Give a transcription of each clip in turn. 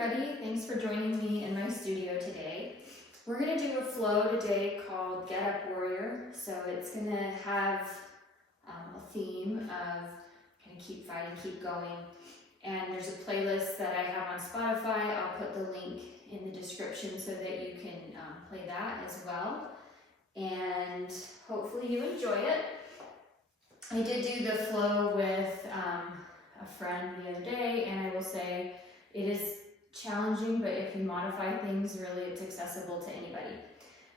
everybody. Thanks for joining me in my studio today. We're going to do a flow today called Get Up Warrior. So it's going to have a theme of kind of keep fighting, keep going. And there's a playlist that I have on Spotify. I'll put the link in the description so that you can play that as well. And hopefully you enjoy it. I did do the flow with a friend the other day, and I will say it is challenging, but if you modify things, really it's accessible to anybody.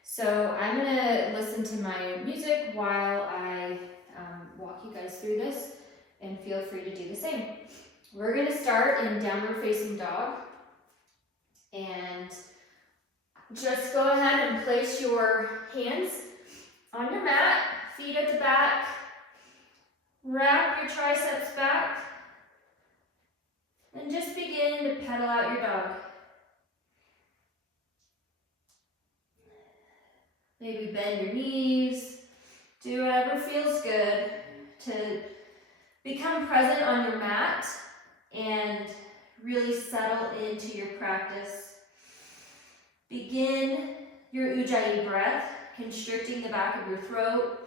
So I'm going to listen to my music while I walk you guys through this, and feel free to do the same. We're going to start in downward facing dog, and just go ahead and place your hands on your mat, feet at the back, wrap your triceps back, and just begin to pedal out your dog. Maybe bend your knees, do whatever feels good to become present on your mat and really settle into your practice. Begin your Ujjayi breath, constricting the back of your throat,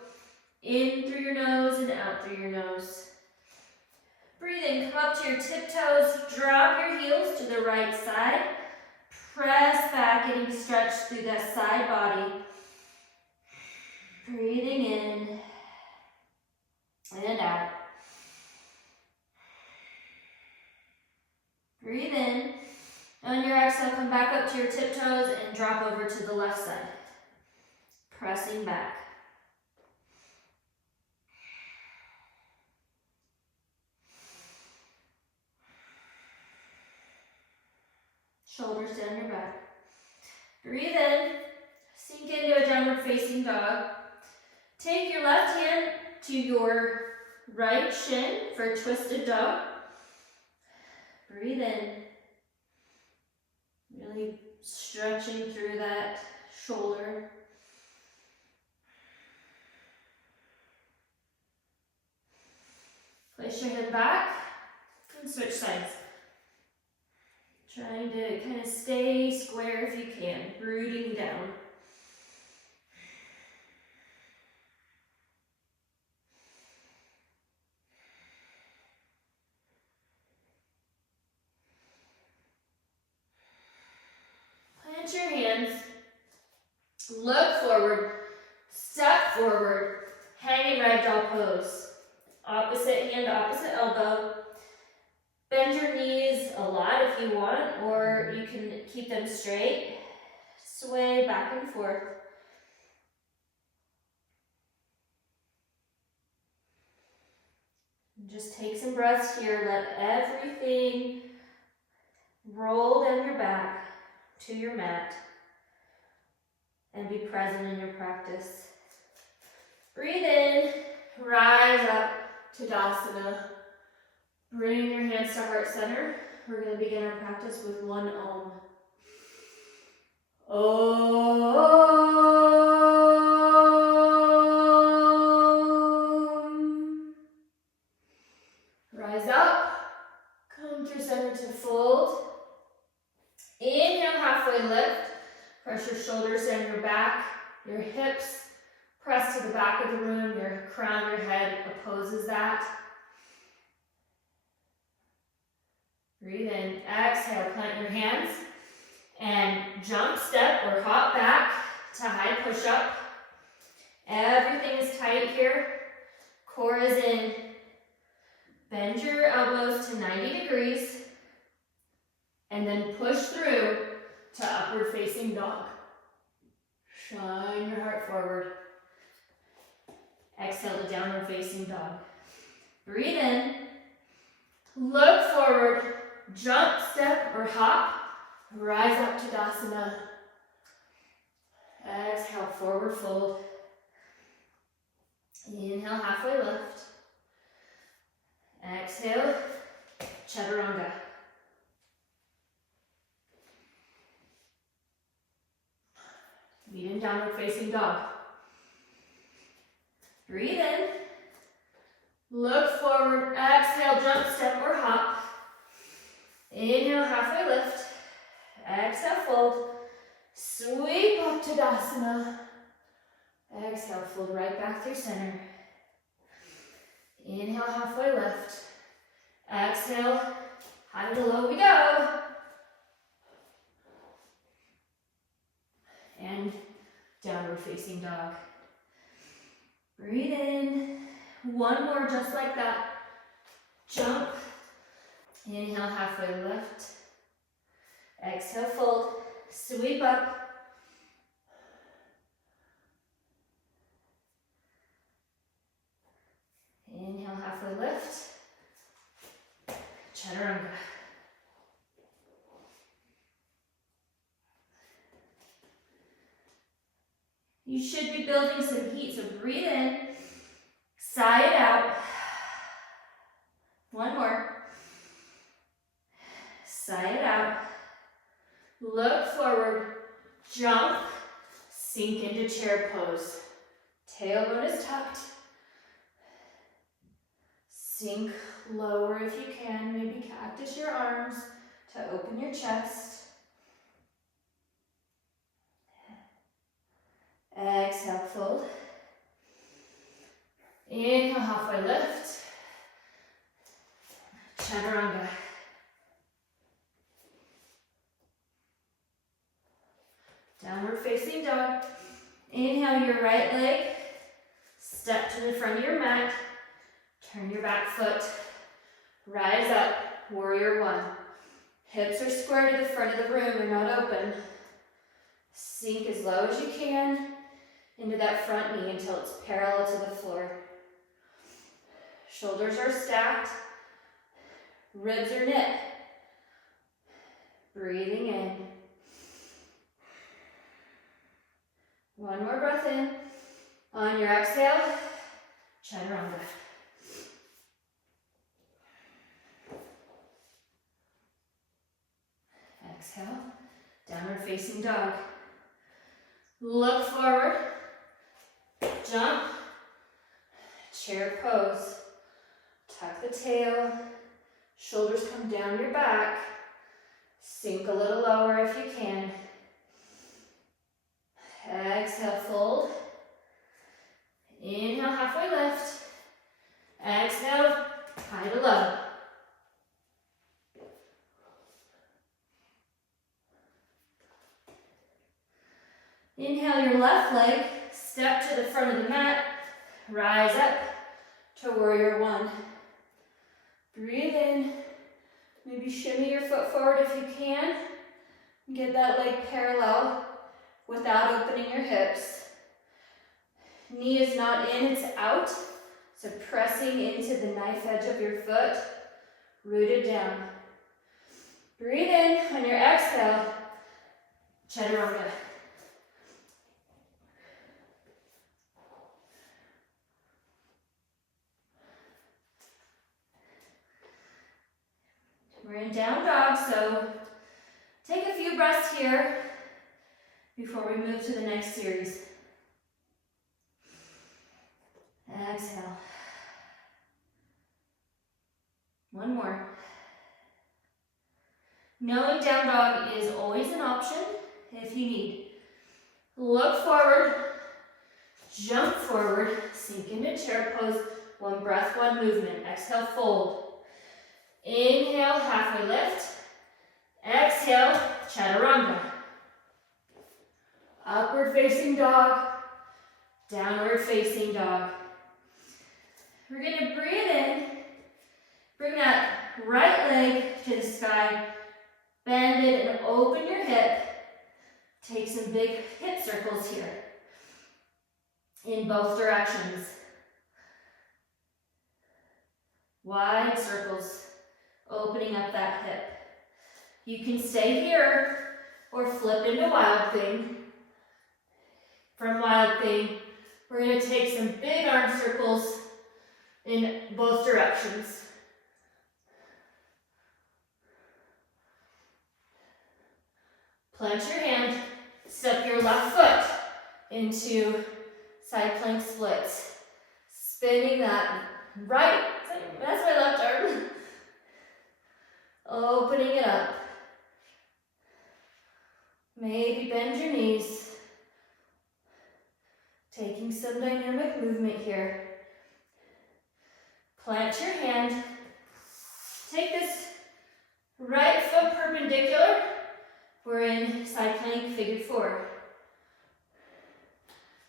in through your nose and out through your nose. Breathe in, come up to your tiptoes, drop your heels to the right side, press back, getting stretched through that side body. Breathing in and out. Breathe in. On your exhale, come back up to your tiptoes and drop over to the left side. Pressing back. Shoulders down your back. Breathe in. Sink into a downward facing dog. Take your left hand to your right shin for a twisted dog. Breathe in. Really stretching through that shoulder. Place your head back and switch sides. Trying to kind of stay square if you can, rooting down. Plant your hands, look forward, step forward, hanging ragdoll pose. Opposite hand, opposite elbow. Bend your knees a lot if you want, or you can keep them straight. Sway back and forth. Just take some breaths here. Let everything roll down your back to your mat and be present in your practice. Breathe in, rise up to Tadasana. Bring your hands to heart center. We're going to begin our practice with one Om. Om. Rise up. Come through center to fold. Inhale, halfway lift. Press your shoulders down your back. Your hips press to the back of the room. Your crown, your head opposes that. Breathe in, exhale, plant your hands and jump, step, or hop back to high push-up. Everything is tight here. Core is in. Bend your elbows to 90 degrees and then push through to upward facing dog. Shine your heart forward. Exhale to downward facing dog. Breathe in. Look forward. Jump, step, or hop. Rise up to Tadasana. Exhale, forward fold. Inhale, halfway lift. Exhale, Chaturanga. Meet in downward facing dog. Breathe in. Look forward. Exhale, jump, step, or hop. Inhale, halfway lift. Exhale, fold. Sweep up to Tadasana. Exhale, fold right back through center. Inhale, halfway lift. Exhale, high to low we go. And downward facing dog. Breathe in. One more just like that. Jump. Inhale, halfway lift. Exhale, fold. Sweep up. Inhale, halfway lift. Chaturanga. You should be building some heat, so breathe in, sigh it out. One more. Sigh it out. Look forward, jump, sink into chair pose. Tailbone is tucked. Sink lower if you can, maybe cactus your arms to open your chest. Exhale, fold. Inhale, halfway lift. Chaturanga. Downward facing dog. Inhale your right leg. Step to the front of your mat. Turn your back foot. Rise up. Warrior one. Hips are square to the front of the room. They're not open. Sink as low as you can into that front knee until it's parallel to the floor. Shoulders are stacked. Ribs are knit. Breathing in. One more breath in. On your exhale, chaturanga. Exhale, downward facing dog. Look forward, jump, chair pose. Tuck the tail, shoulders come down your back. Sink a little lower if you can. Exhale, fold. Inhale, halfway lift. Exhale, high to low. Inhale your left leg, step to the front of the mat, rise up to warrior one. Breathe in, maybe shimmy your foot forward if you can. Get that leg parallel without opening your hips. Knee is not in, it's out. So pressing into the knife edge of your foot, rooted down. Breathe in on your exhale, chaturanga. We're in down dog, so take a few breaths here before we move to the next series. Exhale. One more. Knowing down dog is always an option if you need. Look forward, jump forward, sink into chair pose. One breath, one movement. Exhale, fold. Inhale, halfway lift. Exhale, chaturanga. Upward facing dog, downward facing dog. We're gonna breathe in, bring that right leg to the sky, bend it and open your hip. Take some big hip circles here in both directions. Wide circles. Opening up that hip. You can stay here or flip into wild thing. From wild thing, we're going to take some big arm circles in both directions. Plant your hand, step your left foot into side plank splits. Spinning that right, that's my left arm. Opening it up. Maybe bend your knees. Taking some dynamic movement here. Plant your hand. Take this right foot perpendicular. We're in side plank figure 4.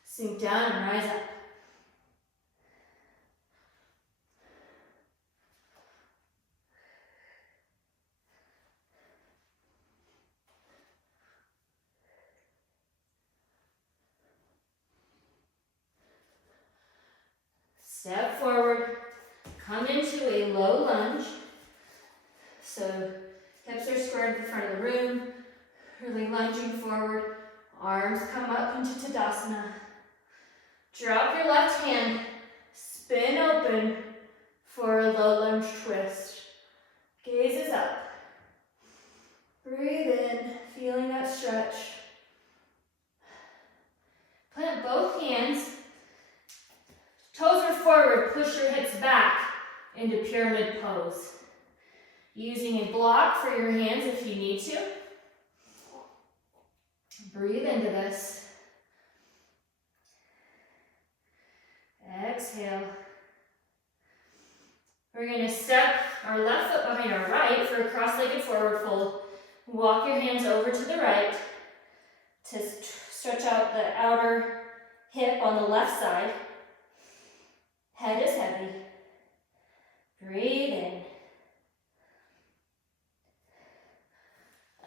Sink down and rise up. Step forward, come into a low lunge. So hips are squared in front of the room, really lunging forward. Arms come up into Tadasana. Drop your left hand, spin open for a low lunge twist. Gaze is up. Breathe in, feeling that stretch. Plant both hands. Toes are forward, push your hips back into pyramid pose. Using a block for your hands if you need to. Breathe into this. Exhale. We're going to step our left foot behind our right for a cross-legged forward fold. Walk your hands over to the right to stretch out the outer hip on the left side. Head is heavy. Breathe in.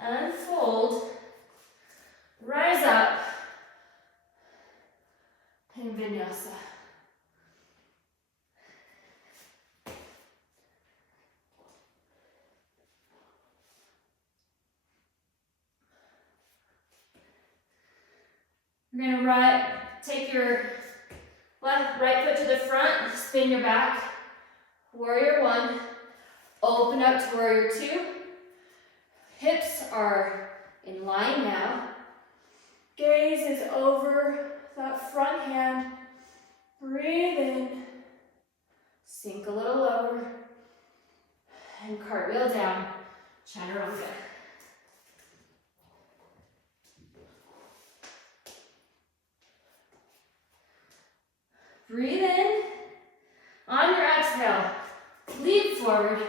Unfold. Rise up. In Vinyasa. You're going to take your right foot to the front, spin your back. Warrior 1. Open up to Warrior 2. Hips are in line now. Gaze is over that front hand. Breathe in. Sink a little lower. And cartwheel down. Chaturanga. Breathe in. On your exhale, leap forward,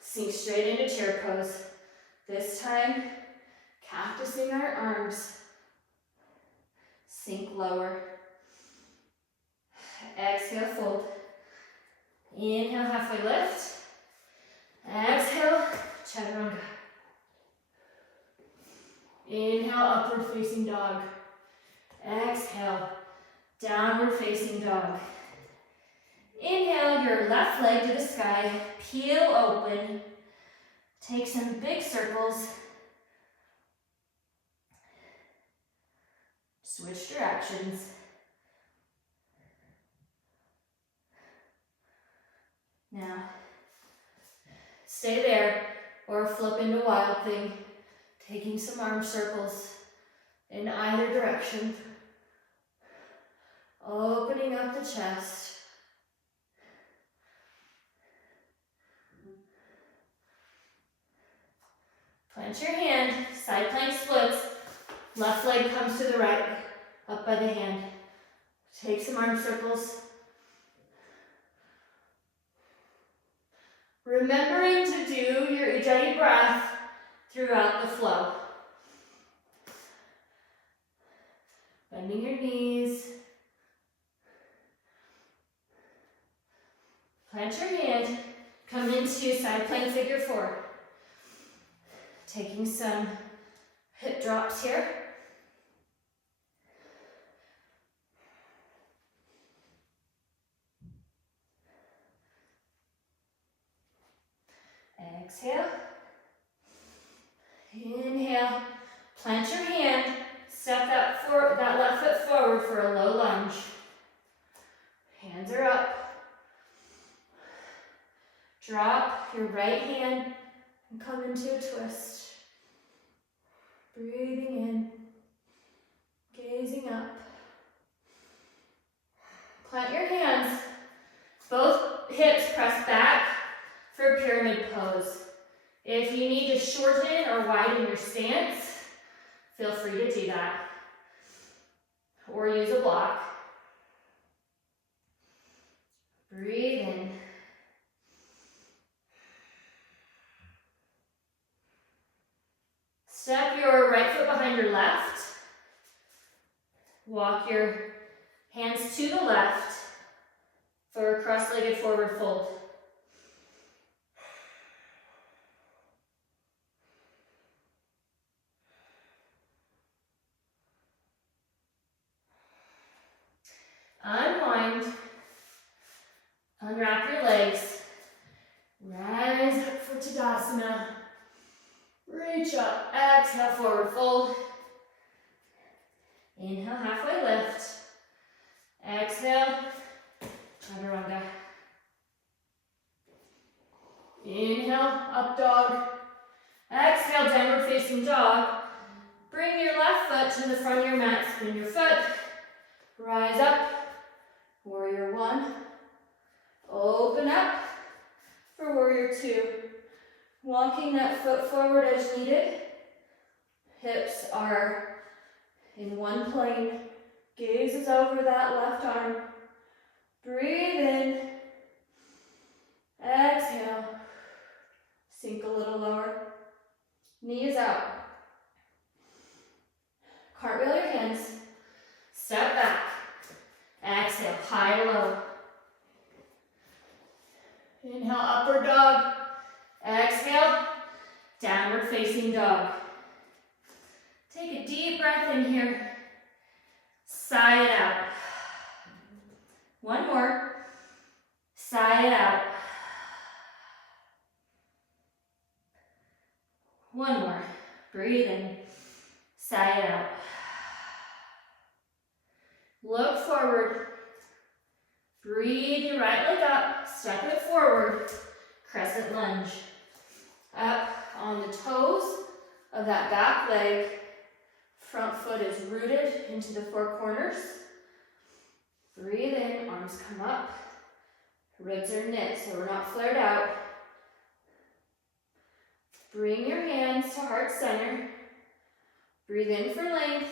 sink straight into chair pose. This time, cactusing our arms. Sink lower. Exhale, fold. Inhale, halfway lift. Exhale, chaturanga. Inhale, upward facing dog. Exhale, downward facing dog. Inhale your left leg to the sky, peel open. Take some big circles. Switch directions. Now, stay there or flip into Wild Thing, taking some arm circles in either direction. Opening up the chest. Plant your hand, side plank splits. Left leg comes to the right, up by the hand. Take some arm circles. Remembering to do your Ujjayi breath throughout the flow. Bending your knees. Plant your hand, come into side plank figure 4. Taking some hip drops here. Exhale. Inhale. Plant your hand. Step that left foot forward for a low lunge. Hands are up. Drop your right hand and come into a twist. Breathing in. Gazing up. Plant your hands. Both hips press back for pyramid pose. If you need to shorten or widen your stance, feel free to do that. Or use a block. Breathe in. Step your right foot behind your left. Walk your hands to the left for a cross-legged forward fold. Unwind. Unwrap your legs. Rise up for Tadasana. Reach up. Exhale, forward fold. Inhale, halfway lift. Exhale, chaturanga. Inhale, up dog. Exhale, downward facing dog. Bring your left foot to the front of your mat. Spin your foot. Rise up. Warrior one. Open up for warrior two. Walking that foot forward as needed. Hips are in one plane. Gaze is over that left arm. Breathe in. Exhale. Sink a little lower. Knees out. Cartwheel your hands. Step back. Exhale, high to low. Inhale, upward dog. Exhale, downward facing dog. Take a deep breath in here. Sigh it out. One more. Sigh it out. One more. Breathe in. Sigh it out. Look forward. Breathe your right leg up. Step it forward. Crescent lunge. Up on the toes of that back leg. Front foot is rooted into the four corners. Breathe in, arms come up. Ribs are knit, so we're not flared out. Bring your hands to heart center. Breathe in for length.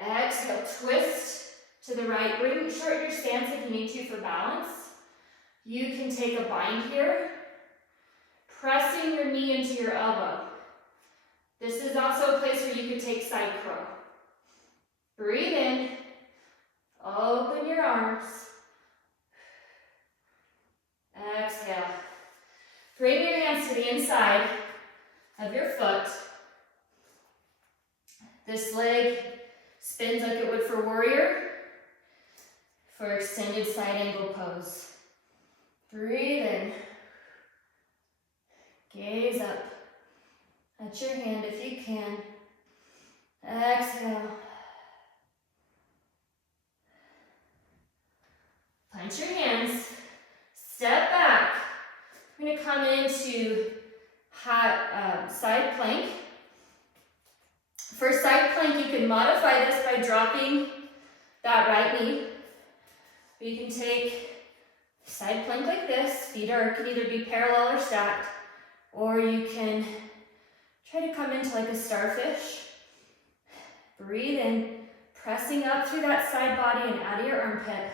Exhale, twist to the right. Bring short your stance if you need to for balance. You can take a bind here. Pressing your knee into your elbow. This is also a place where you could take side crow. Breathe in. Open your arms. Exhale. Bring your hands to the inside of your foot. This leg spins like it would for warrior, for extended side angle pose. Breathe in. Gaze up at your hand if you can. Exhale. Plant your hands. Step back. We're going to come into side plank. For side plank, you can modify this by dropping that right knee. You can take side plank like this. Feet can either be parallel or stacked. Or you can try to come into like a starfish. Breathe in, pressing up through that side body and out of your armpit.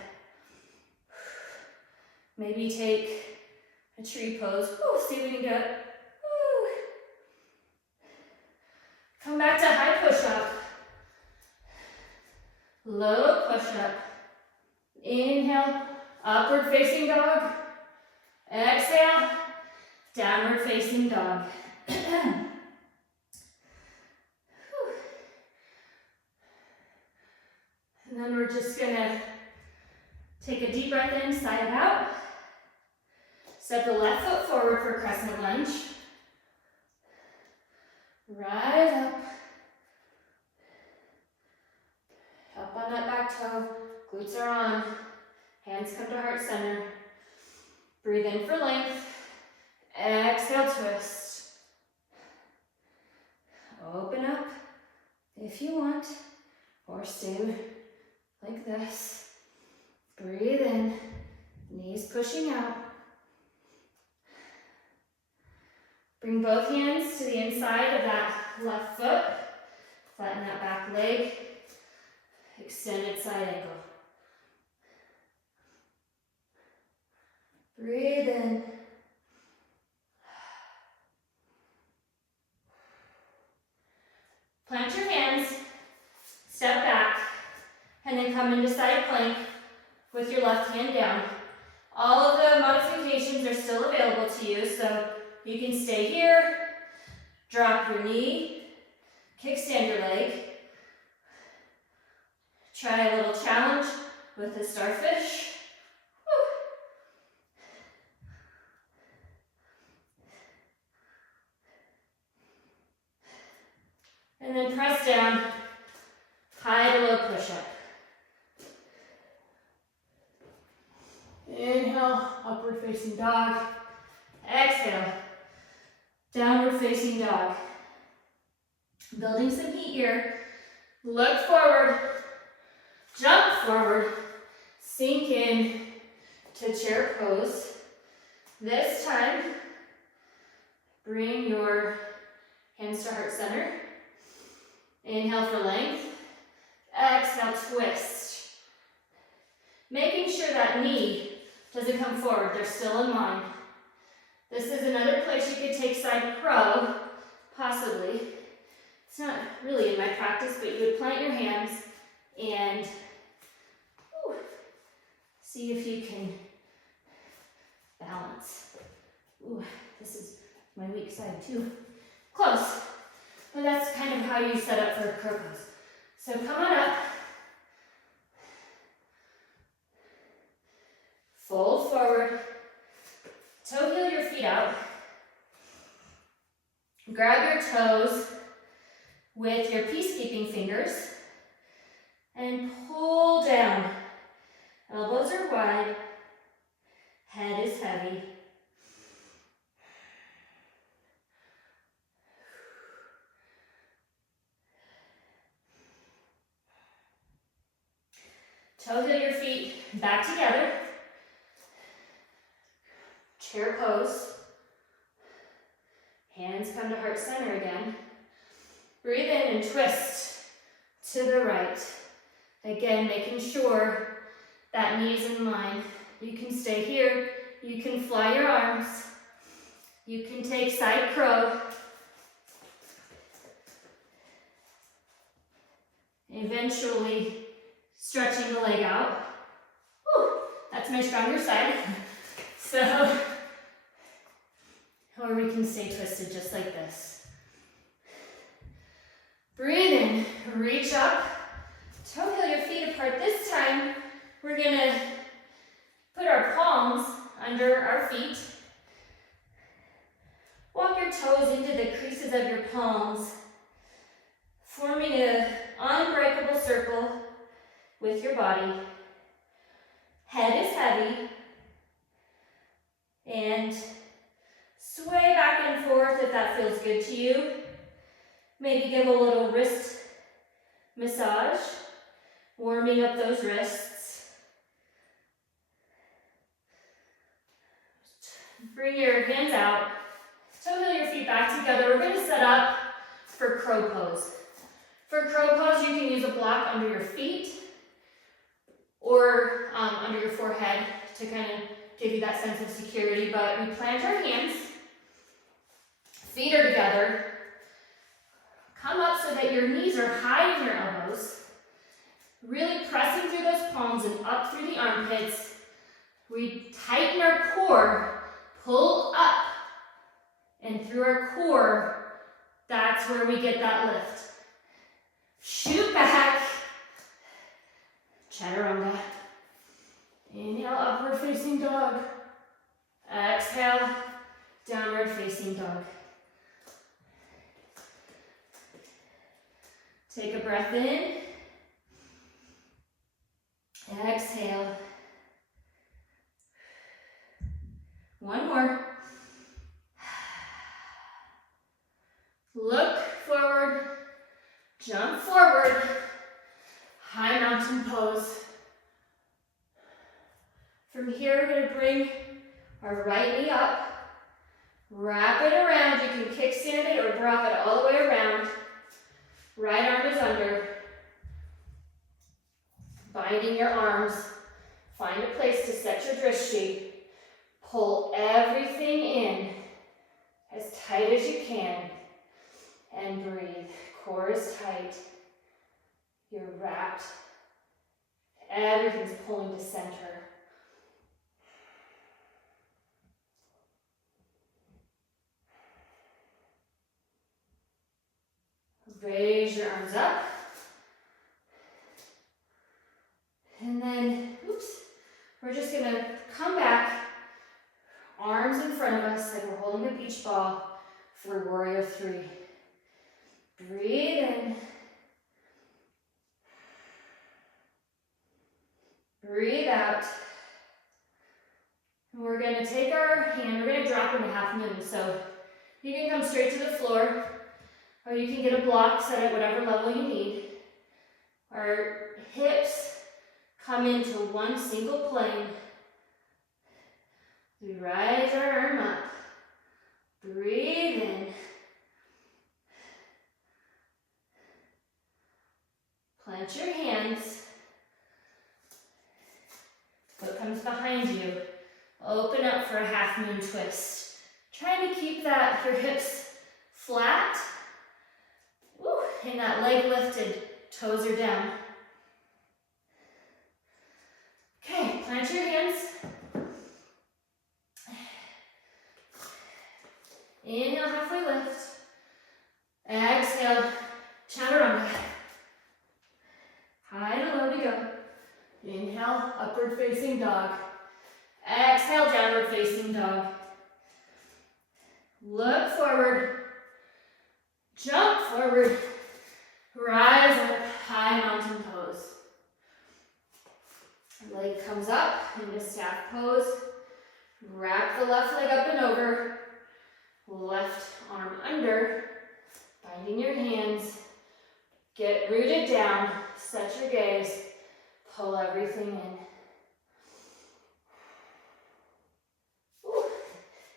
Maybe take a tree pose. Woo, see if we can do it. Woo. Come back to high push-up. Low push-up. Inhale, upward facing dog. Exhale, downward facing dog. And then we're just gonna take a deep breath in, sigh it out. Step the left foot forward for crescent lunge. Rise up. Up on that back toe. Glutes are on. Hands come to heart center. Breathe in for length. Exhale, twist. Open up if you want, or stay like this. Breathe in, knees pushing out. Bring both hands to the inside of that left foot Flatten that back leg. Extended side ankle. Breathe in. Plant your hands, step back, and then come into side plank with your left hand down. All of the modifications are still available to you, so you can stay here, drop your knee, kickstand your leg. Try a little challenge with the starfish. Woo. And then press down, high to low push-up. Inhale, upward facing dog. Exhale, downward facing dog. Building some heat here. Look forward, jump forward, sink in to chair pose. This time, bring your hands to heart center. Inhale for length. Exhale, twist. Making sure that knee doesn't come forward, they're still in line. This is another place you could take side crow, possibly. It's not really in my practice, but you would plant your hands and see if you can balance. Ooh, this is my weak side too. Close, but that's kind of how you set up for a crow pose. So come on up. Fold forward. Toe heel your feet out. Grab your toes with your peacekeeping fingers and pull down. Elbows are wide, head is heavy. Toe heel your feet back together. Chair pose. Hands come to heart center again. Breathe in and twist to the right. Again, making sure that knee is in line. You can stay here. You can fly your arms. You can take side crow. Eventually stretching the leg out. Whew, that's my stronger side. So, or we can stay twisted just like this. Breathe in, reach up, toe heel your feet apart. This time, we're gonna put our palms under our feet. Walk your toes into the creases of your palms, forming an unbreakable circle with your body. Head is heavy. And sway back and forth if that feels good to you. Maybe give a little wrist massage, warming up those wrists. Bring your hands out, toe heel your feet back together. We're going to set up for crow pose. For crow pose, you can use a block under your feet or under your forehead to kind of give you that sense of security, but we plant our hands, feet are together, come up so that your knees are high in your elbows, really pressing through those palms and up through the armpits. We tighten our core, pull up, and through our core, that's where we get that lift. Shoot back, chaturanga. Inhale, upward facing dog. Exhale, downward facing dog. Take a breath in. Exhale. One more. Look forward, jump forward, high mountain pose. From here, we're going to bring our right knee up, wrap it around. You can kickstand it or drop it all the way around. Right arm is binding your arms. Find a place to set your drishti. Pull everything in as tight as you can and breathe. Core is tight. You're wrapped. Everything's pulling to center. Raise your arms up. And then, we're just gonna come back, arms in front of us like we're holding a beach ball for warrior three. Breathe in. Breathe out. And we're gonna take our hand, we're gonna drop into half moon. So you can come straight to the floor, or you can get a block set at whatever level you need. Our hips come into one single plane. We rise our arm up. Breathe in. Plant your hands. Foot comes behind you. Open up for a half moon twist. Trying to keep that, your hips flat. Woo, and that leg lifted, toes are down. Okay, plant your hands. Inhale, halfway lift. Exhale, chaturanga. High and low we go. Inhale, upward facing dog. Exhale, downward facing dog. Look forward. Jump forward. Rise up, high mountain pose. Leg comes up into staff pose. Wrap the left leg up and over. Left arm under. Binding your hands. Get rooted down. Set your gaze. Pull everything in. Ooh.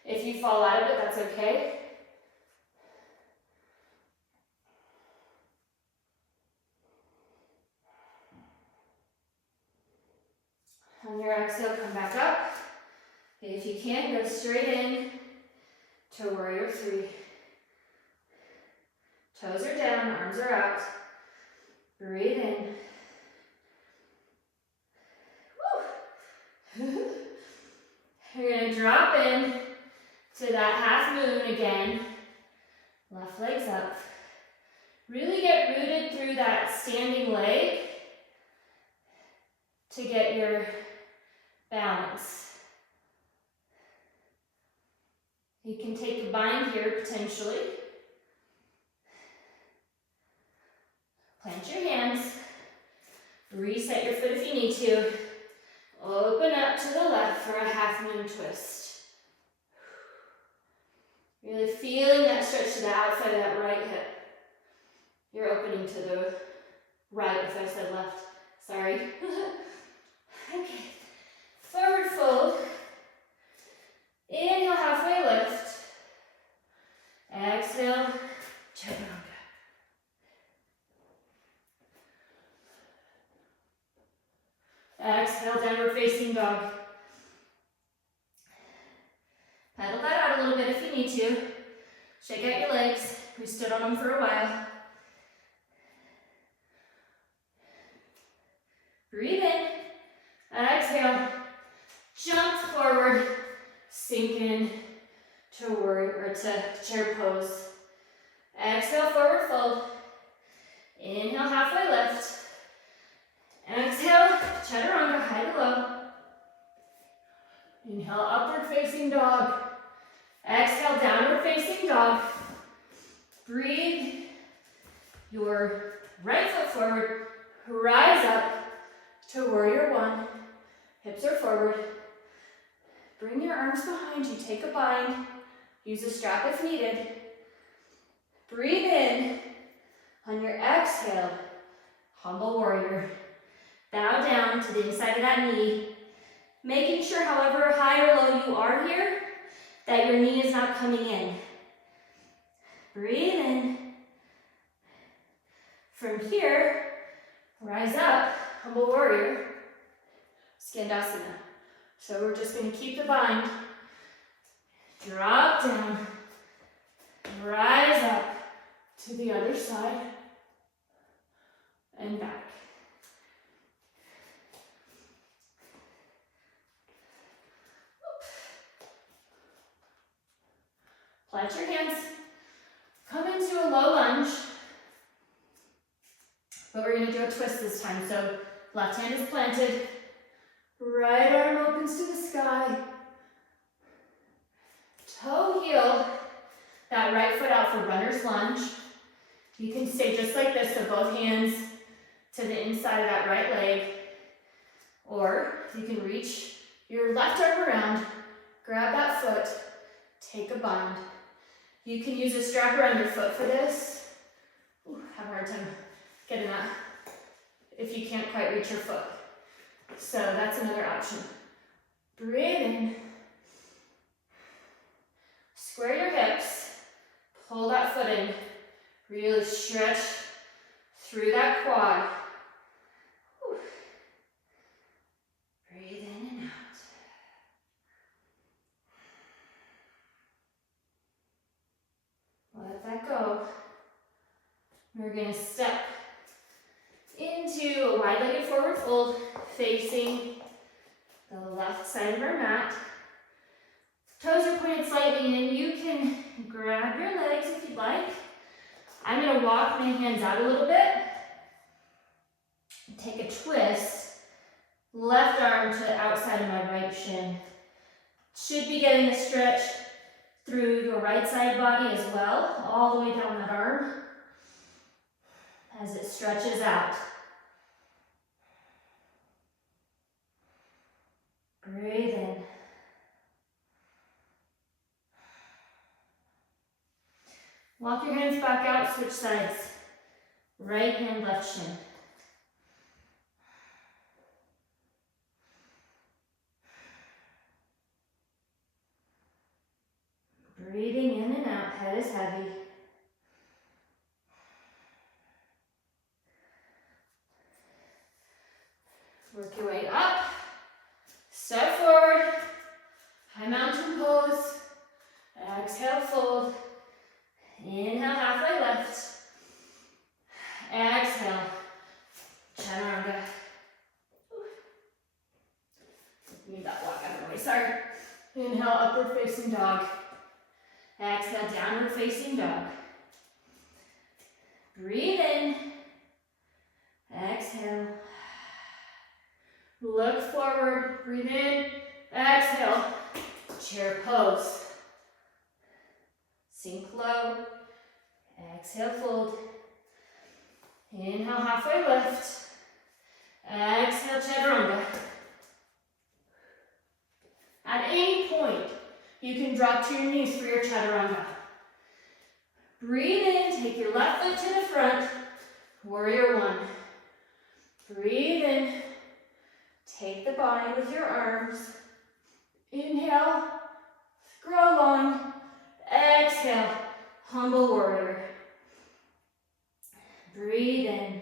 If you fall out of it, that's okay. On your exhale, come back up. If you can, go straight in to warrior three. Toes are down, arms are out. Breathe in. Woo. You're going to drop in to that half moon again. Left leg's up. Really get rooted through that standing leg to get your balance. You can take a bind here potentially. Plant your hands. Reset your foot if you need to. Open up to the left for a half moon twist. Really feeling that stretch to the outside of that right hip. You're opening to the right if I said left. Sorry. Okay. Forward fold. Inhale, halfway lift. Exhale, chaturanga. Exhale, downward facing dog. Pedal that out a little bit if you need to. Shake out your legs. We stood on them for a while. Breathe in. Exhale. Jump forward. Sink in to warrior or to chair pose. Exhale, forward fold. Inhale, halfway lift. Exhale, chaturanga, high to low. Inhale, upward facing dog. Exhale, downward facing dog. Breathe your right foot forward. Rise up to warrior one. Hips are forward. Bring your arms behind you. Take a bind. Use a strap if needed. Breathe in. On your exhale, humble warrior. Bow down to the inside of that knee. Making sure, however high or low you are here, that your knee is not coming in. Breathe in. From here, rise up Humble warrior, Skandasana. So we're just going to keep the bind, drop down, rise up to the other side, and back. Plant your hands, come into a low lunge, but we're going to do a twist this time. So left hand is planted, right arm opens to the sky, toe heel, that right foot out for runner's lunge. You can stay just like this, so both hands to the inside of that right leg, or you can reach your left arm around, grab that foot, take a bind. You can use a strap around your foot for this. Ooh, have a hard time getting that if you can't quite reach your foot. So that's another option. Breathe in. Square your hips. Pull that foot in. Really stretch through that quad. Whew. Breathe in and out. Let that go. We're going to step into a wide-legged forward fold facing the left side of our mat. Toes are pointed slightly in. You can grab your legs if you'd like. I'm going to walk my hands out a little bit. Take a twist. Left arm to the outside of my right shin. Should be getting a stretch through your right side body as well, all the way down that arm as it stretches out. Breathe in. Walk your hands back out, switch sides. Right hand, left shin. Breathing in and out, head is heavy. Work your way up. Step forward. High mountain pose. Exhale, fold. Inhale, halfway lift. Exhale, chaturanga. Need that walk out of the way, sorry. Inhale, upward facing dog. Exhale, downward facing dog. Breathe in. Exhale. Look forward, breathe in. Exhale, chair pose. Sink low. Exhale, fold. Inhale, halfway lift. Exhale, chaturanga. At any point, you can drop to your knees for your chaturanga. Breathe in, take your left foot to the front. Warrior one. Breathe in. Take the bind with your arms. Inhale, grow long. Exhale, humble warrior. Breathe in.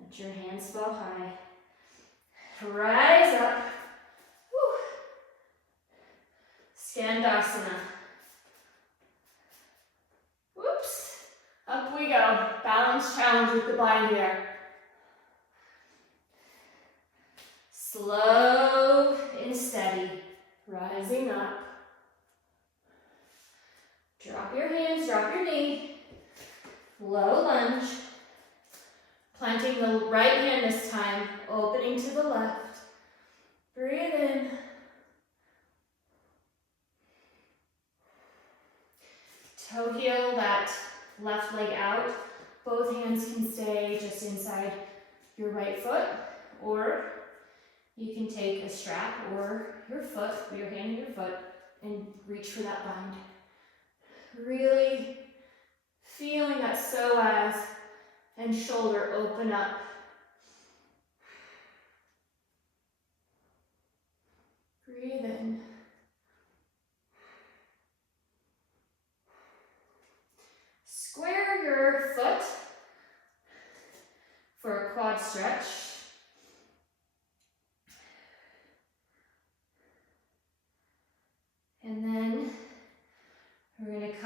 Let your hands fall high. Rise up. Woo. Skandasana. Whoops. Up we go. Balance challenge with the bind here. Slow and steady. Rising up. Drop your hands, drop your knee. Low lunge. Planting the right hand this time, opening to the left. Breathe in. Toe heel that left leg out. Both hands can stay just inside your right foot, or you can take a strap or your foot, your hand and your foot, and reach for that bind. Really feeling that psoas and shoulder open up. Breathe in.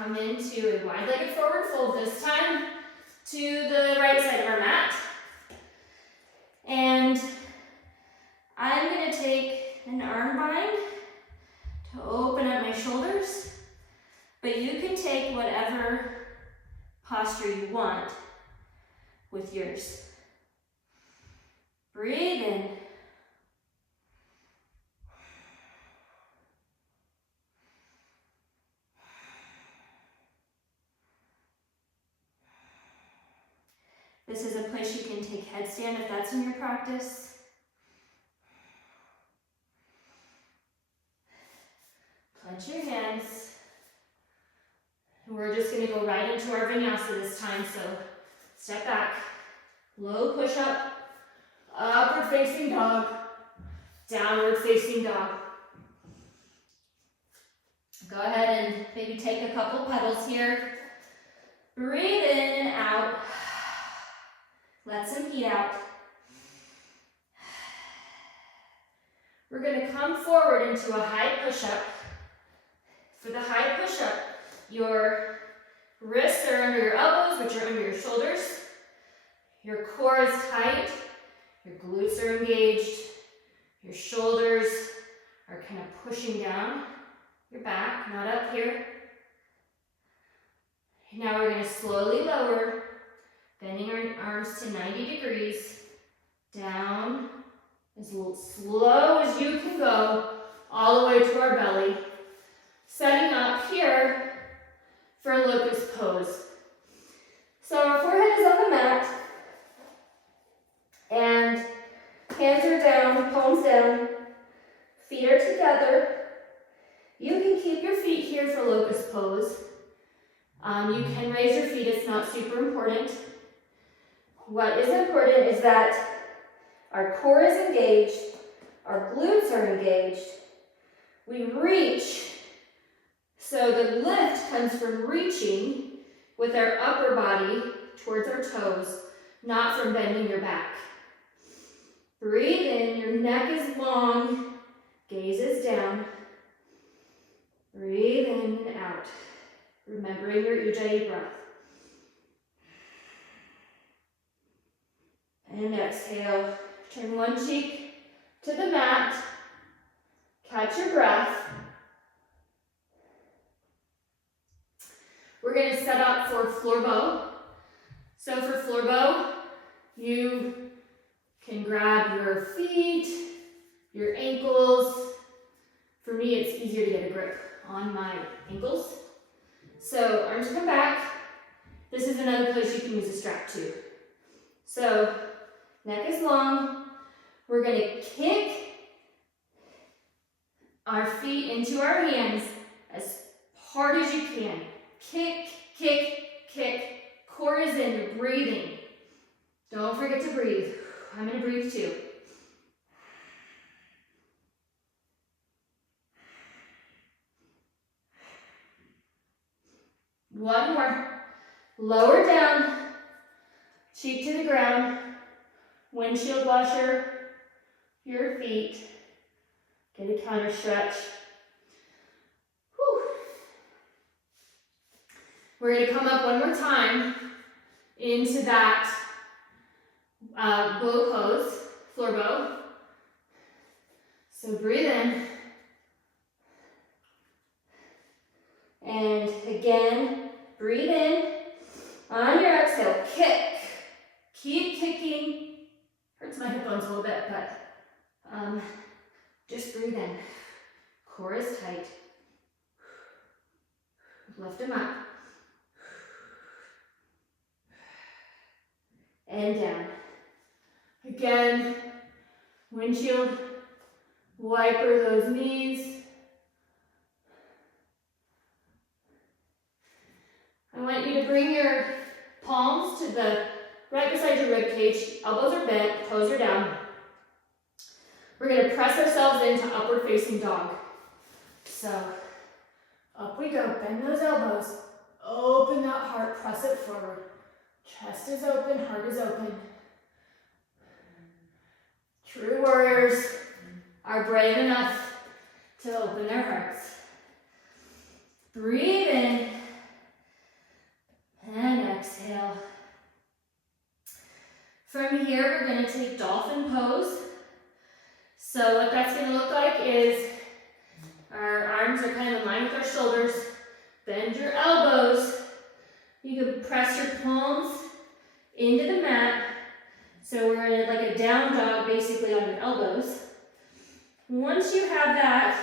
come into a wide-legged forward fold this time to the right side of our mat. And I'm going to take an arm bind to open up my shoulders, but you can take whatever posture you want with yours. Breathe in. This is a place you can take headstand if that's in your practice. Clench your hands. And we're just going to go right into our vinyasa this time. So step back, low push up, upward facing dog, downward facing dog. Go ahead and maybe take a couple pedals here. Breathe in and out. Let some heat out. We're going to come forward into a high push-up. For the high push-up, your wrists are under your elbows, which are under your shoulders. Your core is tight. Your glutes are engaged. Your shoulders are kind of pushing down your back, not up here. Now we're going to slowly lower, bending our arms to 90 degrees, down as slow as you can go, all the way to our belly. Setting up here for a locust pose. So our forehead is on the mat, and hands are down, palms down, feet are together. You can keep your feet here for locust pose. You can raise your feet, it's not super important. What is important is that our core is engaged, our glutes are engaged, we reach, so the lift comes from reaching with our upper body towards our toes, not from bending your back. Breathe in, your neck is long, gaze is down. Breathe in and out, remembering your Ujjayi breath. And exhale, turn one cheek to the mat, catch your breath. We're going to set up for floor bow. So for floor bow, you can grab your feet, your ankles. For me, it's easier to get a grip on my ankles. So arms come back. This is another place you can use a strap too. So neck is long. We're going to kick our feet into our hands as hard as you can. Kick, kick, kick. Core is in, you're breathing. Don't forget to breathe. I'm going to breathe too. One more. Lower down, cheek to the ground, windshield washer, your feet. Get a counter stretch. Whew. We're going to come up one more time into that bow pose, floor bow. So breathe in. And again, breathe in. On your exhale, kick. Keep kicking. Hurts my hip bones a little bit, but just breathe in. Core is tight. Lift them up. And down. Again, windshield wiper those knees. I want you to bring your palms to the right beside your rib cage. Elbows are bent, toes are down. We're going to press ourselves into upward facing dog. So up we go. Bend those elbows. Open that heart. Press it forward. Chest is open. Heart is open. True warriors are brave enough to open their hearts. Breathe in. From here, we're going to take dolphin pose. So what that's going to look like is our arms are kind of in line with our shoulders. Bend your elbows. You can press your palms into the mat. So we're in like a down dog basically on your elbows. Once you have that,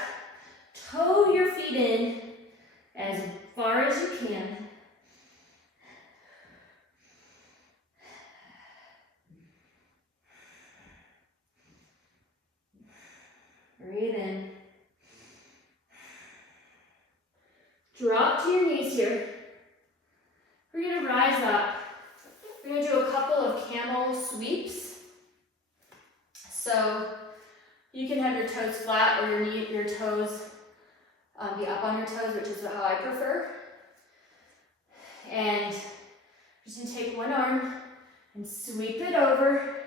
toe your feet in as far as you can. Breathe in. Drop to your knees here. We're going to rise up. We're going to do a couple of camel sweeps. So you can have your toes flat or your toes be up on your toes, which is how I prefer. And just going to take one arm and sweep it over.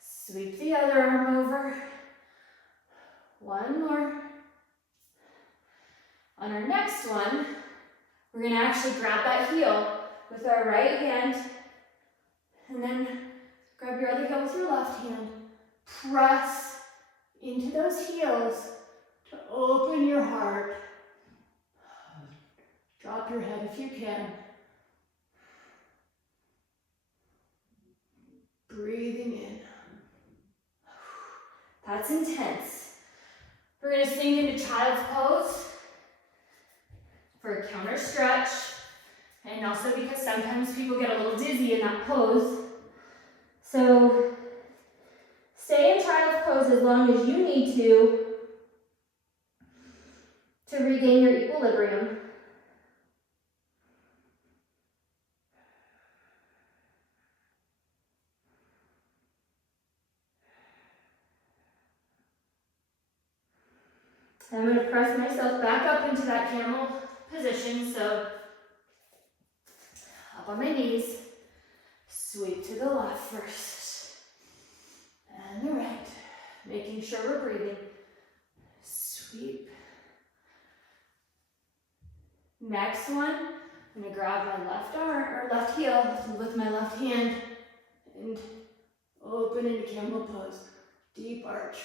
Sweep the other arm over. One more. On our next one, we're going to actually grab that heel with our right hand and then grab your other heel with your left hand. Press into those heels to open your heart. Drop your head if you can. Breathing in. That's intense. We're going to sink into child's pose for a counter stretch, and also because sometimes people get a little dizzy in that pose. So stay in child's pose as long as you need to regain your equilibrium. I'm going to press myself back up into that camel position, so up on my knees, sweep to the left first, and the right, making sure we're breathing. Sweep. Next one, I'm going to grab my left arm, or left heel with my left hand, and open into camel pose, deep arch.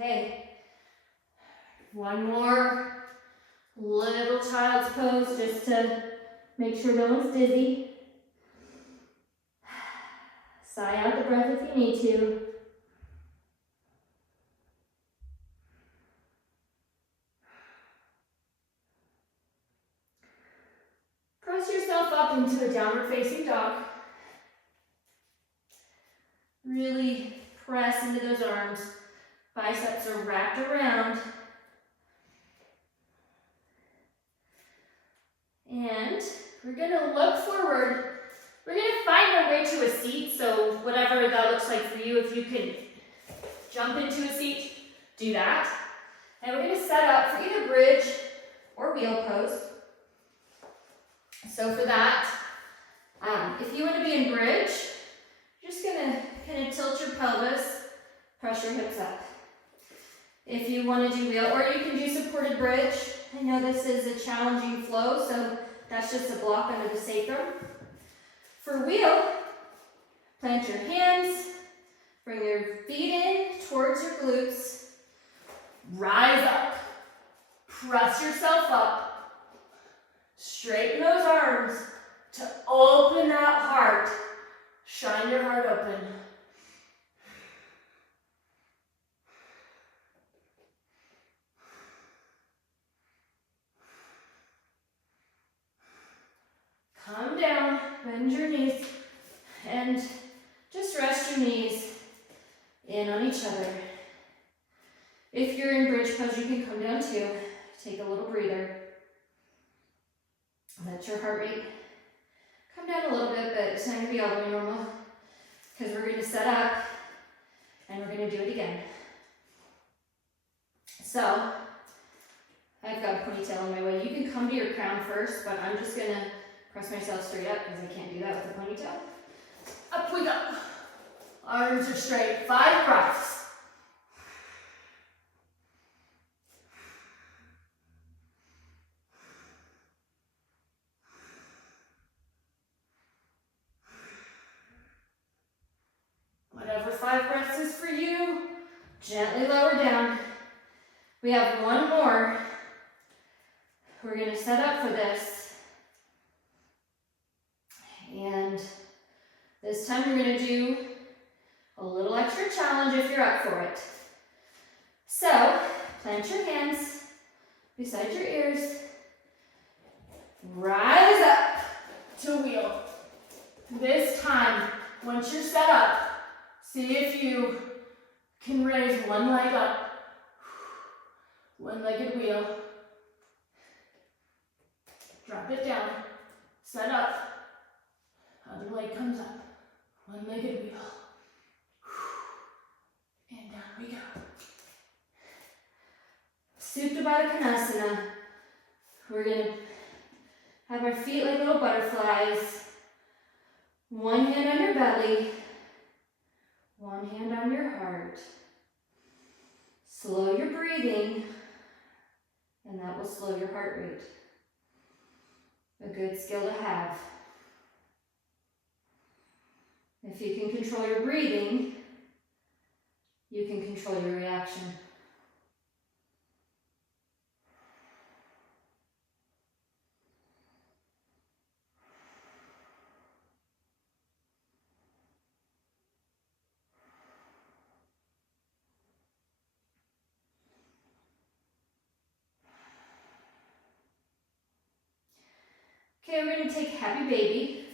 Okay, one more little child's pose just to make sure no one's dizzy. Sigh out the breath if you need to. Press yourself up into a downward facing dog. Really press into those arms. Biceps are wrapped around. And we're going to look forward. We're going to find our way to a seat, so whatever that looks like for you, if you can jump into a seat, do that. And we're going to set up for either bridge or wheel pose. So for that, if you want to be in bridge, you're just going to kind of tilt your pelvis, press your hips up. If you want to do wheel, or you can do supported bridge. I know this is a challenging flow, so that's just a block under the sacrum. For wheel, plant your hands, bring your feet in towards your glutes, rise up, press yourself up, straighten those arms to open that heart, shine your heart open. Come down, bend your knees, and just rest your knees in on each other. If you're in bridge pose, you can come down too. Take a little breather. Let your heart rate come down a little bit, but it's not going to be all the way normal because we're going to set up and we're going to do it again. So, I've got a ponytail on my way. You can come to your crown first, but I'm just going to press myself straight up because I can't do that with a ponytail. Up we go. Arms are straight. 5 breaths. We're going to set up for this. And this time we're going to do a little extra challenge if you're up for it. So, plant your hands beside your ears. Rise up to wheel. This time, once you're set up, see if you can raise one leg up. One-legged wheel. Drop it down. Set up. Other leg comes up. One-legged wheel. And down we go. Supta Baddha Konasana. We're going to have our feet like little butterflies. One hand on your belly. One hand on your heart. Slow your breathing, and that will slow your heart rate. A good skill to have. If you can control your breathing, you can control your reaction. Okay, we're going to take Happy Baby.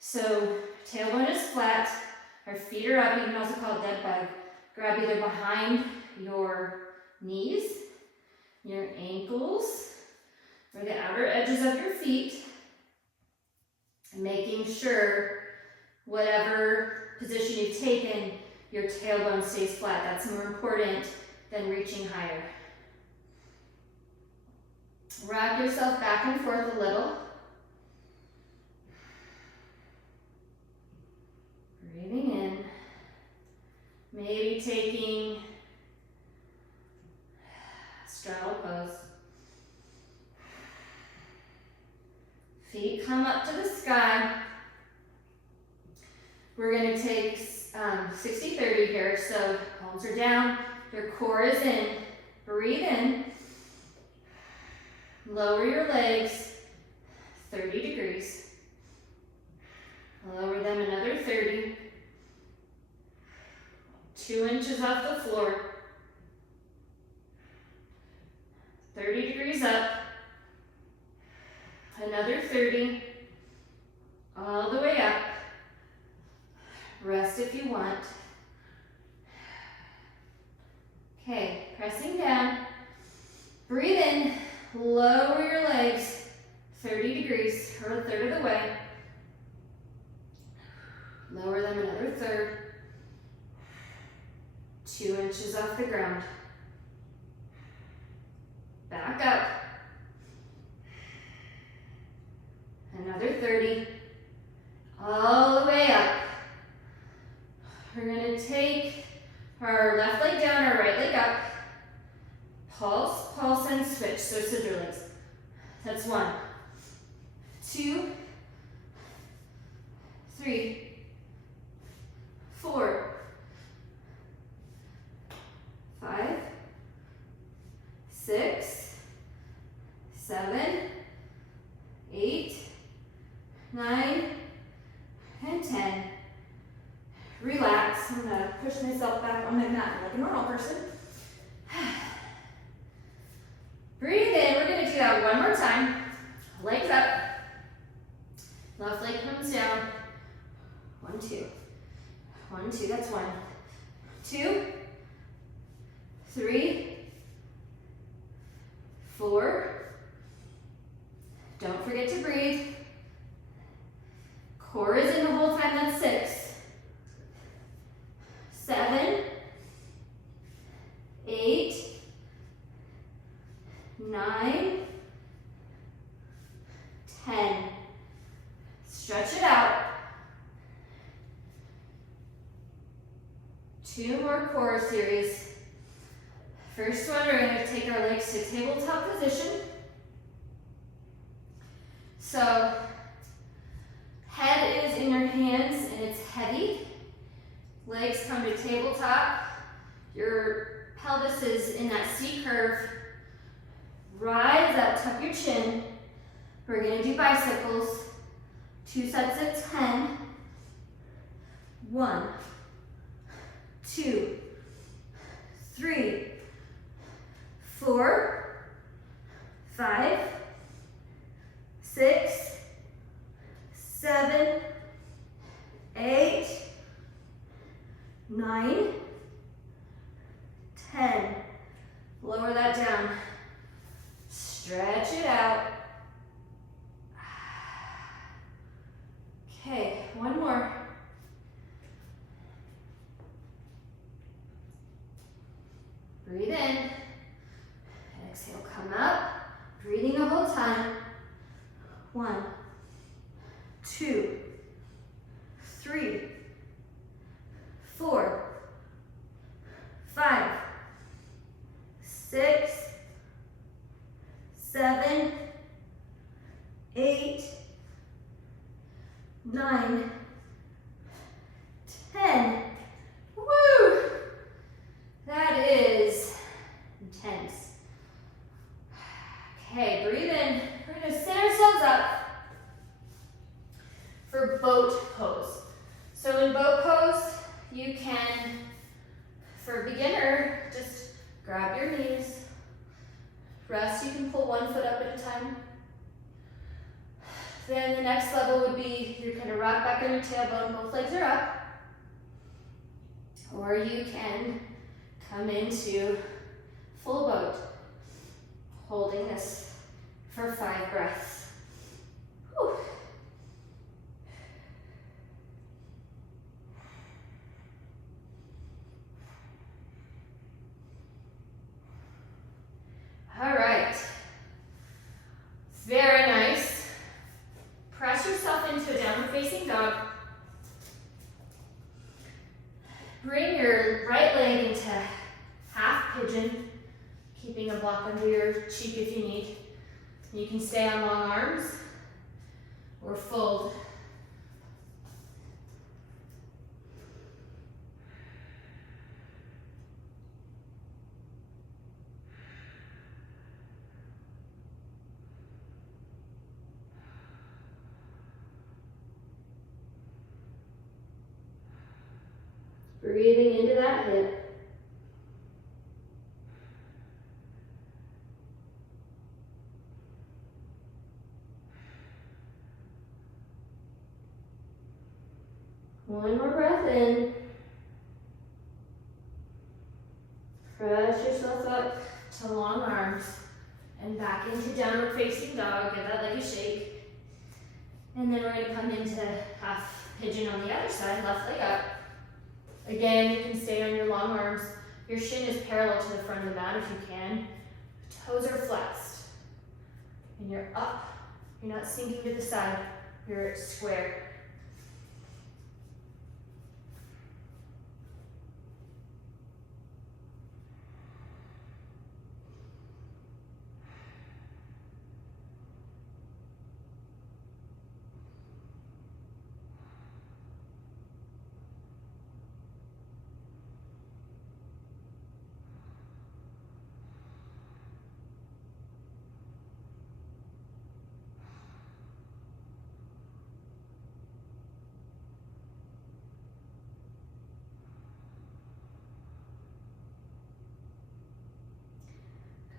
So, tailbone is flat, our feet are up. You can also call it dead bug. Grab either behind your knees, your ankles, or the outer edges of your feet, making sure whatever position you've taken, your tailbone stays flat. That's more important than reaching higher. Rock yourself back and forth a little. Breathing in, maybe taking straddle pose. Feet come up to the sky. We're going to take 60-30 here, so palms are down, your core is in. Breathe in, lower your legs 30 degrees. Lower them another 30. 2 inches off the floor. 30 degrees up. Another 30. All the way up. Rest if you want. Okay, pressing down. Breathe in. Lower your legs 30 degrees, or a third of the way. Lower them another third. 2 inches off the ground. Back up. Another 30. All the way up. We're going to take our left leg down, our right leg up. Pulse, pulse, and switch. So scissor legs. That's 1, 2, 3, 4, 5, 6, 7, 8, 9, and 10. Relax. I'm going to push myself back on my mat like a normal person. Breathe in. We're going to do that one more time. Legs up. Left leg comes down. 1, 2. 1, 2. That's 1. 2, 3, 4. Don't forget to breathe. Core is in the whole time. That's 6. 7, 8, 9, 10. Stretch it out. 2 more core series. First one, we're going to take our legs to tabletop position. So, head is in your hands and it's heavy. Legs come to tabletop. Your pelvis is in that C curve. Rise up butt, tuck your chin. We're gonna do bicycles. 2 sets of 10. 1, 2, 3, 4, 5, 6, 7, 8, 9, 10. Lower that down. Stretch it out. Okay, one more. Breathe in. Exhale, come up. Breathing the whole time. 1, 2, 3, 4, 5, 6, 7, 8, 9, 10. Woo! That is intense. Okay, breathe in. We're going to sit ourselves up for boat pose. So in boat pose, you can, for a beginner, just grab your knees, rest. You can pull one foot up at a time. Then the next level would be you're going to rock back on your tailbone, both legs are up. Or you can come into full boat, holding this for 5 breaths. Whew. All right. Very nice. Press yourself into a downward facing dog. Bring your right leg into half pigeon, keeping a block under your cheek if you need. You can stay on long arms or fold. Breathing into that hip. One more breath in. Press yourself up to long arms and back into downward facing dog. Give that leg a shake. And then we're going to come into half pigeon on the other side, left leg up. Again, you can stay on your long arms. Your shin is parallel to the front of the mat if you can. Toes are flexed. And you're up. You're not sinking to the side. You're square.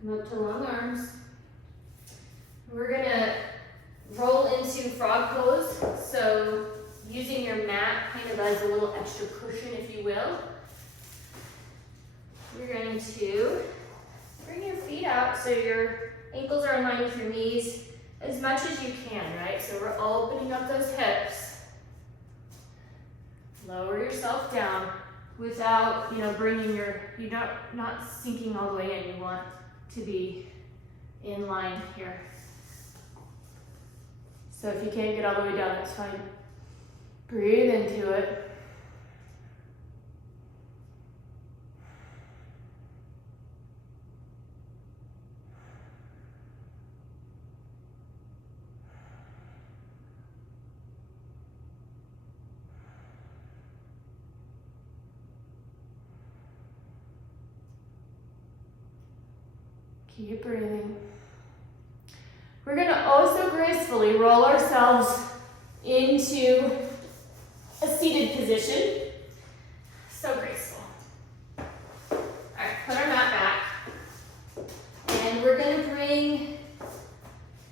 Come up to long arms. We're gonna roll into frog pose. So using your mat kind of as a little extra cushion, if you will. You're going to bring your feet out so your ankles are in line with your knees as much as you can, right? So we're opening up those hips. Lower yourself down without, bringing you're not sinking all the way in. You want to be in line here. So if you can't get all the way down, that's fine. Breathe into it. Keep breathing. We're gonna also gracefully roll ourselves into a seated position. So graceful. All right, put our mat back. And we're gonna bring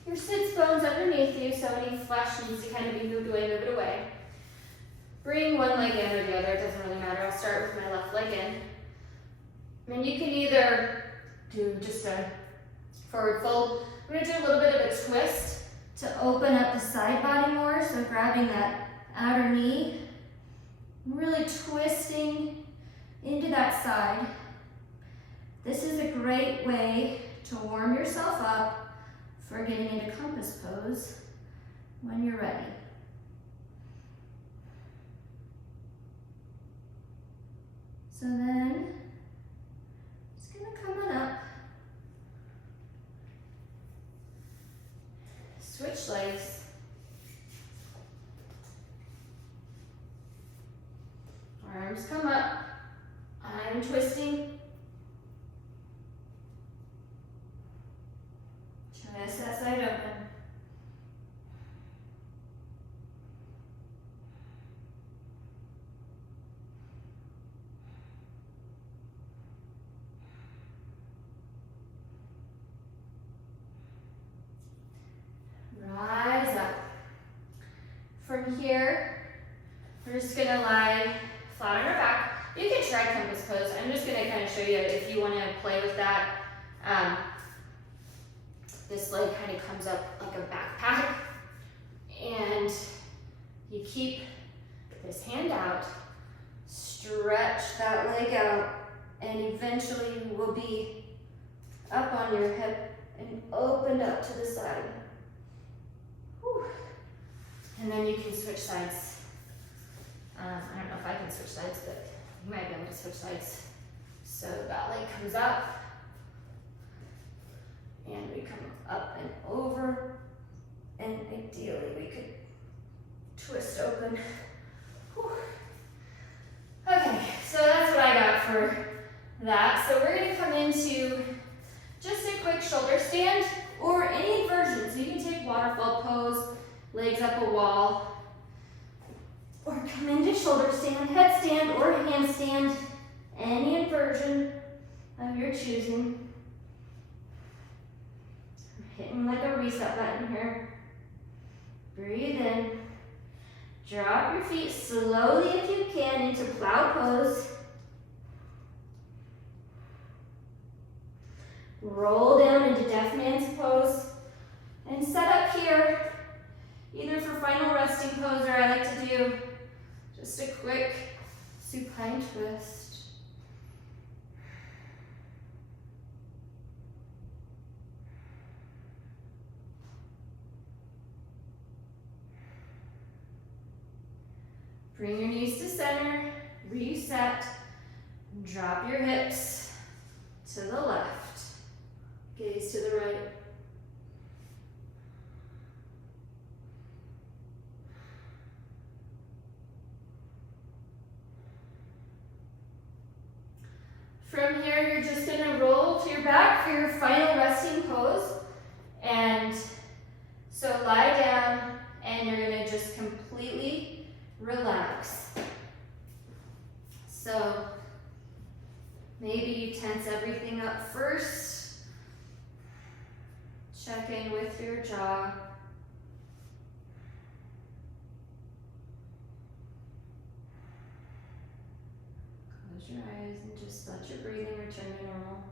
your sits bones underneath you, so any flesh needs to kind of be moved away, move it away. Bring one leg in or the other, it doesn't really matter. I'll start with my left leg in. And you can either do just a forward fold. We're gonna do a little bit of a twist to open up the side body more, so grabbing that outer knee, really twisting into that side. This is a great way to warm yourself up for getting into compass pose when you're ready. So then, just gonna come on up. Switch legs. Arms come up. I'm twisting. Twist that side open. Rise up. From here, we're just gonna lie flat on our back. You can try compass pose. I'm just gonna kind of show you if you wanna play with that. This leg kind of comes up like a backpack, and you keep this hand out, stretch that leg out, and eventually you will be up on your hip and opened up to the side. Whew. And then you can switch sides. I don't know if I can switch sides, but you might be able to switch sides. So that leg comes up, and we come up and over, and ideally we could twist open. Whew. Okay, so that's what I got for that. So we're gonna come into just a quick shoulder stand, or any version. So you can take waterfall pose, legs up a wall, or come into shoulder stand, headstand, or handstand, any inversion of your choosing. Hitting like a reset button here. Breathe in. Drop your feet slowly if you can into plow pose. Roll down into deaf man's pose. And set up here, either for final resting pose, or I like to do just a quick supine twist. Bring your knees to center, reset, drop your hips to the left, gaze to the right. From here, you're just gonna roll to your back for your final resting pose. And so lie down, and you're gonna just completely relax. So maybe you tense everything up first. Check in with your jaw. Close your eyes and just let your breathing return to normal.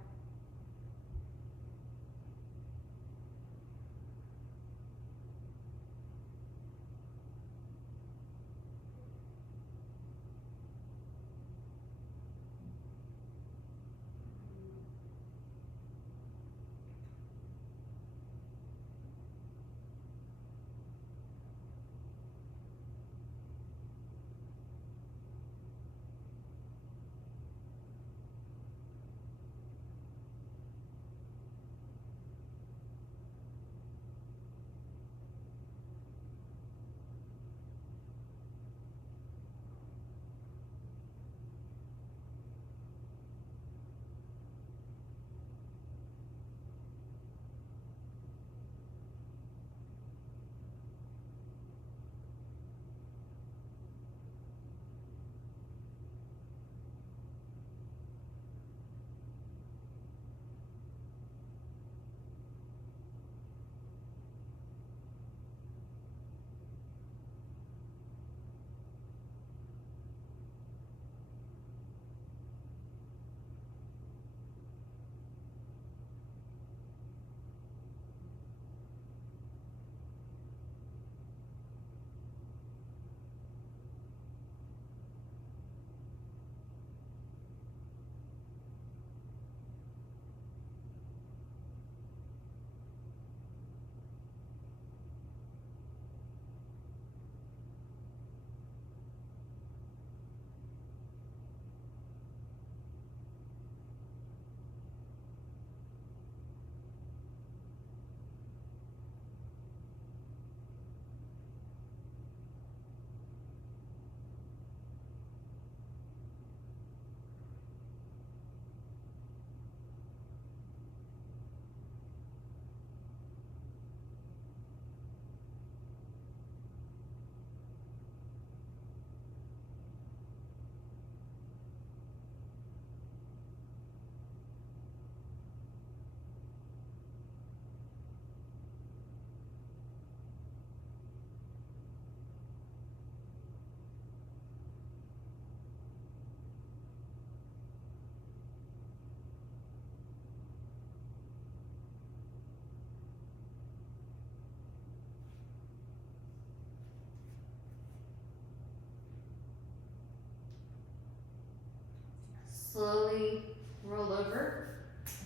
slowly roll over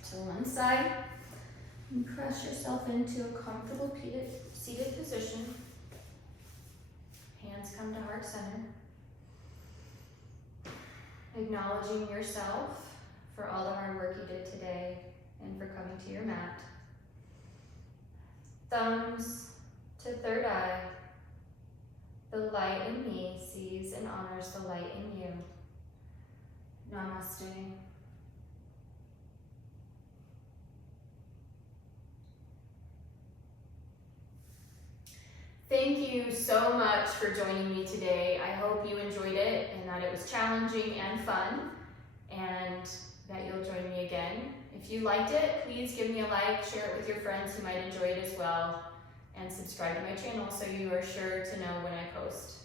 to one side and press yourself into a comfortable seated position. Hands come to heart center. Acknowledging yourself for all the hard work you did today and for coming to your mat. Thumbs to third eye. The light in me sees and honors the light in you. Namaste. Thank you so much for joining me today. I hope you enjoyed it and that it was challenging and fun, and that you'll join me again. If you liked it, please give me a like, share it with your friends who might enjoy it as well, and subscribe to my channel so you are sure to know when I post.